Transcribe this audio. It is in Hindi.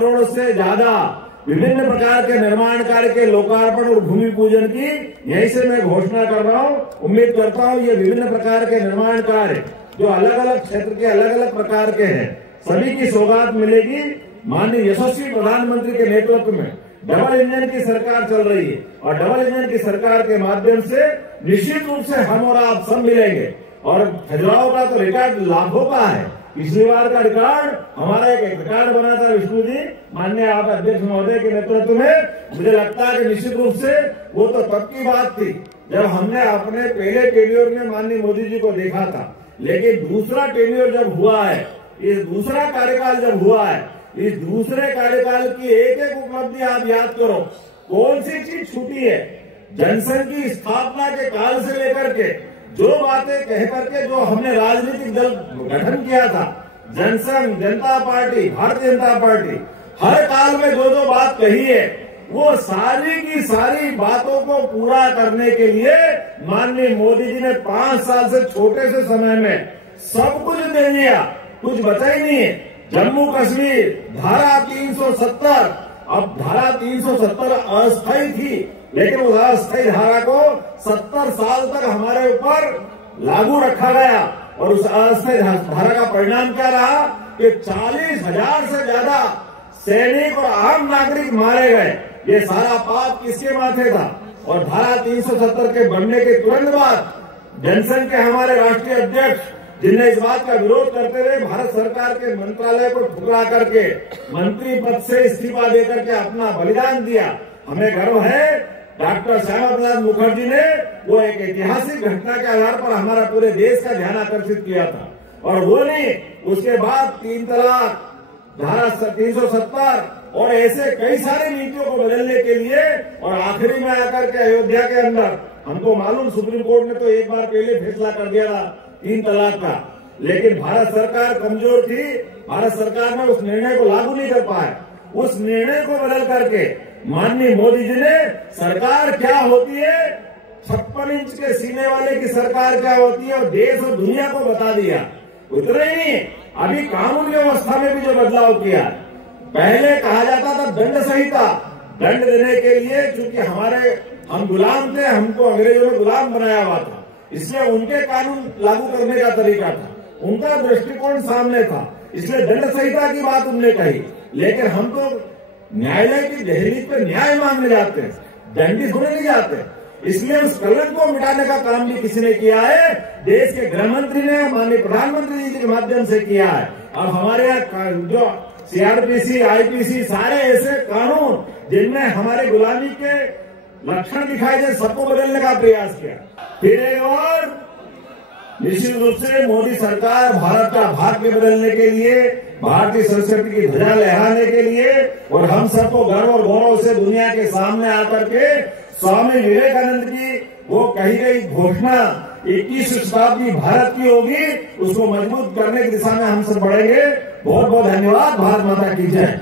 करोड़ से ज्यादा विभिन्न प्रकार के निर्माण कार्य के लोकार्पण और भूमि पूजन की यहीं से मैं घोषणा कर रहा हूं। उम्मीद करता हूं ये विभिन्न प्रकार के निर्माण कार्य जो अलग अलग क्षेत्र के अलग अलग प्रकार के हैं, सभी की सौगात मिलेगी। माननीय यशस्वी प्रधानमंत्री के नेतृत्व में डबल इंजन की सरकार चल रही है और डबल इंजन की सरकार के माध्यम से निश्चित रूप से हम और आप सब मिलेंगे। और खजुराहो का तो रिकॉर्ड लाखों का है। पिछली बार का रिकॉर्ड हमारा एक रिकॉर्ड बना था विष्णु जी, माननीय आप अध्यक्ष महोदय के नेतृत्व में। मुझे लगता है कि निश्चित रूप से वो तो तब की बात थी जब हमने अपने पहले टेन्योर में माननीय मोदी जी को देखा था, लेकिन दूसरा टेन्योर जब हुआ है, इस दूसरा कार्यकाल जब हुआ है, इस दूसरे कार्यकाल की एक एक उपलब्धि आप याद करो। कौन सी चीज छूटी है? जनसंघ की स्थापना के काल से लेकर के जो बातें कह करके जो हमने राजनीतिक दल गठन किया था, जनसंघ, जनता पार्टी, भारतीय जनता पार्टी, हर काल में जो जो बात कही है वो सारी की सारी बातों को पूरा करने के लिए माननीय मोदी जी ने 5 साल से छोटे से समय में सब कुछ दे दिया, कुछ बचा ही नहीं है। जम्मू कश्मीर धारा 370, अब धारा 370 अस्थायी थी, लेकिन उस अस्थायी धारा को 70 साल तक हमारे ऊपर लागू रखा गया और उस अस्थायी धारा का परिणाम क्या रहा कि 40,000 से ज्यादा सैनिक और आम नागरिक मारे गए। ये सारा पाप किसके माथे था? और धारा 370 के बनने के तुरंत बाद जनसंघ के हमारे राष्ट्रीय अध्यक्ष, जिनने इस बात का विरोध करते हुए भारत सरकार के मंत्रालय को ठुकरा करके मंत्री पद से इस्तीफा देकर के अपना बलिदान दिया, हमें गर्व है। डॉक्टर श्यामा प्रसाद मुखर्जी ने वो एक ऐतिहासिक घटना के आधार पर हमारा पूरे देश का ध्यान आकर्षित किया था। और वो नहीं, उसके बाद 3 तलाक, धारा 370 और ऐसे कई सारी नीतियों को बदलने के लिए, और आखिरी में आकर के अयोध्या के अंदर हमको मालूम सुप्रीम कोर्ट ने तो एक बार पहले फैसला कर दिया था 3 तलाक का, लेकिन भारत सरकार कमजोर थी। भारत सरकार ने उस निर्णय को लागू नहीं कर पाया। उस निर्णय को बदल करके माननीय मोदी जी ने सरकार क्या होती है, 56 इंच के सीने वाले की सरकार क्या होती है, और देश और दुनिया को बता दिया। उतना ही नहीं, अभी कानून व्यवस्था में भी जो बदलाव किया। पहले कहा जाता था दंड संहिता, दंड देने के लिए, चूंकि हम गुलाम थे, हमको अंग्रेजों ने गुलाम बनाया हुआ था, इसलिए उनके कानून लागू करने का तरीका था, उनका दृष्टिकोण सामने था, इसलिए दंड संहिता की बात उनने कही। लेकिन हम तो न्यायालय की दहलीज पे न्याय मांगने जाते हैं, दंडित होने नहीं जाते। इसलिए उस कलंक को मिटाने का काम भी किसी ने किया है, देश के गृह मंत्री ने माननीय प्रधानमंत्री जी के माध्यम से किया है। अब हमारे यहाँ जो CRPC, IPC, सारे ऐसे कानून जिनमें हमारे गुलामी के लक्षण दिखाई दे, सबको बदलने का प्रयास किया। फिर एक और निश्चित रूप से मोदी सरकार भारत का भाग्य बदलने के लिए, भारतीय संस्कृति की ध्वजा लहराने के लिए, और हम सबको गर्व और गौरव से दुनिया के सामने आकर के स्वामी विवेकानंद की वो कही गई घोषणा 21वीं शताब्दी भारत की होगी, उसको मजबूत करने की दिशा में हम सब बढ़ेंगे। बहुत बहुत धन्यवाद। भारत माता की जय।